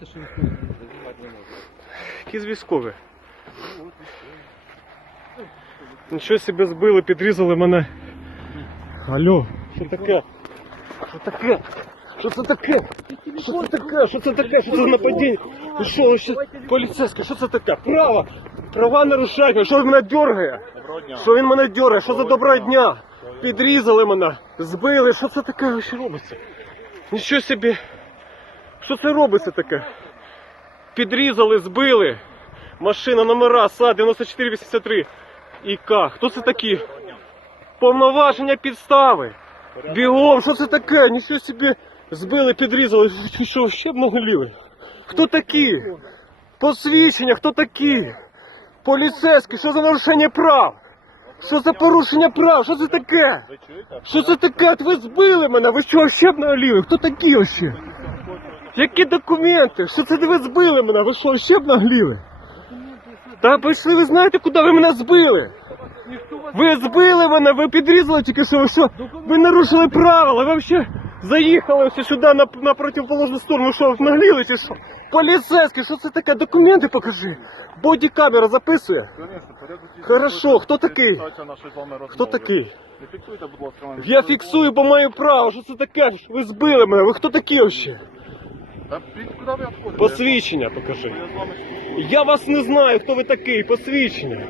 Те, що ніхто знімати не може. Які з військові? Нічого себе збили, підрізали мене. Алло, що таке? Що таке? Що це таке? Що це таке? Що це таке? Що це за нападіння? Ви що, що? Поліцейське, що це таке? Право! Права нарушають, що він мене дергає? Що він мене дергає? Що за доброго дня? Підрізали мене, збили, що це таке що робиться? Нічого собі. Що це робиться таке? Підрізали, збили. Машина номера СА 9483 і ІК. Хто це такі? Повноваження підстави. Бігом, що це таке? Нічого собі збили, підрізали. Що, ще б наголіли? Хто такі? Посвідчення, хто такі? Поліцейські, що за нарушення прав? Що за порушення прав? Що це таке? Що це таке? От ви збили мене, ви що, ще б наголіли? Хто такі ось? Які документи? Що це ви збили мене? Ви що, ще б нагліли? Та пішли, ви знаєте, куди ви мене збили? Ви збили мене, ви підрізали тільки що, ви що? Ви нарушили правила, ви взагалі заїхали все сюди на, на противоположну сторону, що нагліли чи що? Поліцейський, що це таке? Документи покажи. Бодікамера записує. Конечно, порядок дій- Хорошо, хто такий? Хто такий? Не фіксуйте, будь ласка. Я фіксую, бо маю право. Що це таке? Ви збили мене. Ви хто такі взагалі? Та під- куди ви відходите? Посвідчення покажи. Я з вами Я вас не знаю, хто ви такий. Посвідчення.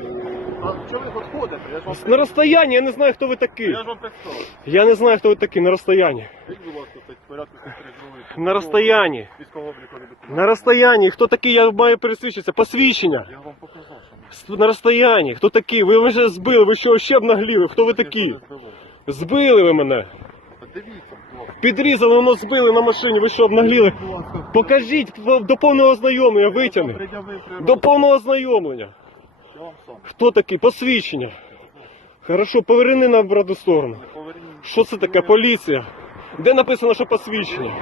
А чого ви відходите? Я ж вам На розстоянні я не знаю, хто ви такий. Я ж вам представив. Я не знаю, хто ви такий на розстоянні. Скажіть, будь ласка, так, в порядку контролювати. На розстоянні. Військово-облікові документи. На розстоянні. Хто такий, я маю пересвідчитися. Посвідчення. Я вам показав, що ми. На розстоянні. Хто такий? Ви вже збили, ви що ще б нагліли? Хто ви такі? Збили ви мене. Та Дивіться. Підрізали, воно збили на машині. Ви що обнагліли? Покажіть до повного ознайомлення, витягни. До повного ознайомлення. Хто такий? Посвідчення. Хорошо, поверни на обратну сторону. Що це таке? Поліція? Де написано, що посвідчення?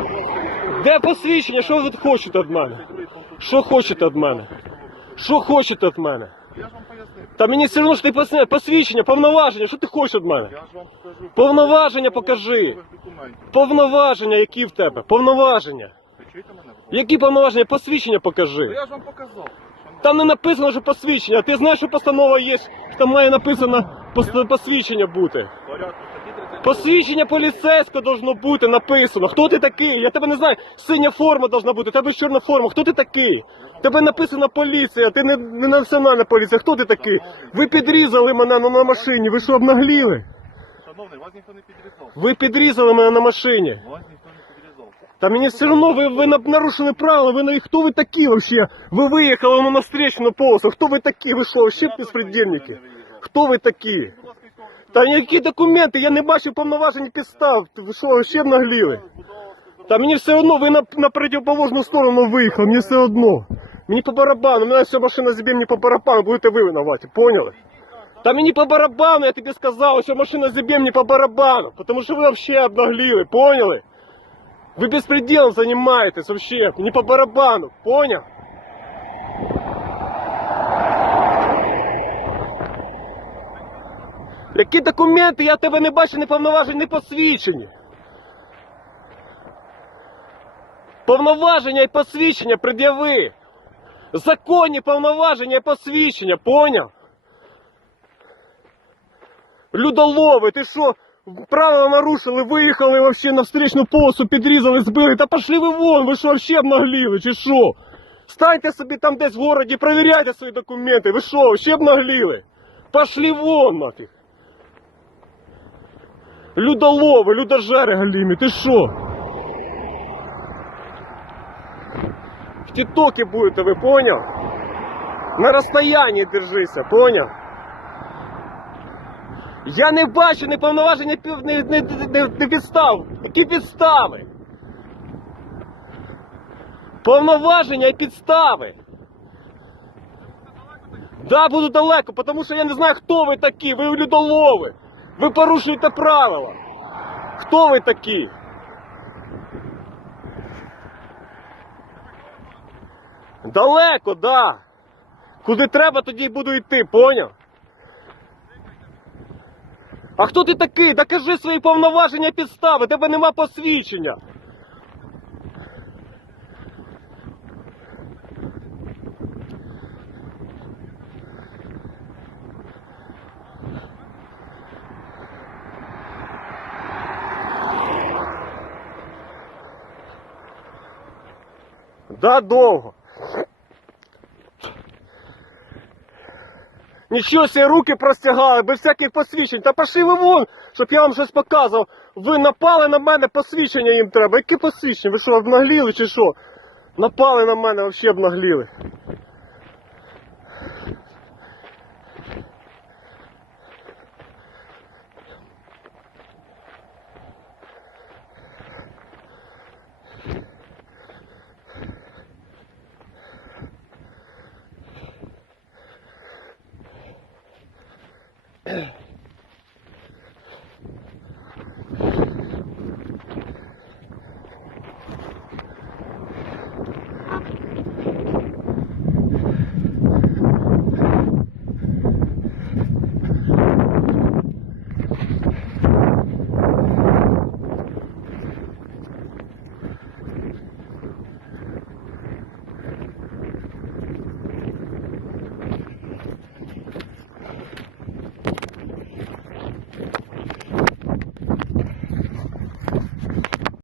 Де посвідчення? Що ви хочете від мене? Що хочете від мене? Що хочете від мене? Я ж вам пояснив. Та мені все одно, що ти посвідчення, посвідчення, повноваження, що ти хочеш від мене? Я ж вам скажу. Повноваження покажи. Документів. Повноваження, які в тебе? Повноваження. Ви чуєте мене? Які повноваження? Посвідчення Ну, покажи. Я ж вам показав. Там не написано, що посвідчення. Ти знаєш, що постанова є, там має написано пос- посвідчення бути. Порядку статті 30. Посвідчення поліцейського должно бути написано. Хто ти такий? Я тебе не знаю. Синя форма должна бути, тебе чорна форма. Хто ти такий? Тебе написано поліція, ти не, не національна поліція. Хто ти такий? Ви підрізали мене на, на машині. Ви що обнагліли? Шановний, вас ніхто не підрізав. Ви підрізали мене на машині. Вас ніхто не підрізав. Та мені все одно ви, ви на- нарушили правила. Ви на- хто ви такі вообще? Ви виїхали на встречну полосу. Хто ви такі? Ви що, вообще безпредельники? Хто ви такі? Будь ласка, Та які документи? Я не бачив повноважень підстав. Ви що, ще нагліли? Та мені все одно, ви на, на противоположну сторону виїхали, мені все одно. Мені по барабану, мене вся машина зіб'є мені по барабану, будете ви винуваті, поняли? Та мені по барабану, я тобі сказав, що машина зіб'є мені по барабану, тому що ви взагалі обнагліли, поняли? Ви безпределом займаєтесь вообще, не по барабану, понял? Які документи? Я тебе не бачу, не повноважень, не посвідчені. Повноваження і посвідчення пред'яви. Законні повноваження і посвідчення, поняв? Людолови, ти що? Правила нарушили, виїхали вообще на встречну полосу, підрізали, збили. Та пошли ви вон, ви що вообще обнагліли, чи що? Станьте собі там десь в городі, перевіряйте свої документи. Ви що, вообще обнагліли? Пошли вон нафіг. Людолови, людожери галімі, ти що? В тіктокі будете, ви поняв? На розстоянні держися, поняв? Я не бачу неповноваження пів- не, не, не, не підстав. Які підстави? Повноваження і підстави. Да, буду далеко, тому що я не знаю, хто ви такі. Ви людолови. Ви порушуєте правила. Хто ви такі? Далеко, да. Куди треба, тоді буду йти, поняв? А хто ти такий? Докажи свої повноваження підстави, тебе нема посвідчення. Да, довго. Нічого себе руки простягали, без всяких посвідчень. Та пошли ви вон, щоб я вам щось показував. Ви напали на мене, посвідчення їм треба. Які посвідчення? Ви що, обнагліли чи що? Напали на мене, взагалі обнагліли. Yeah.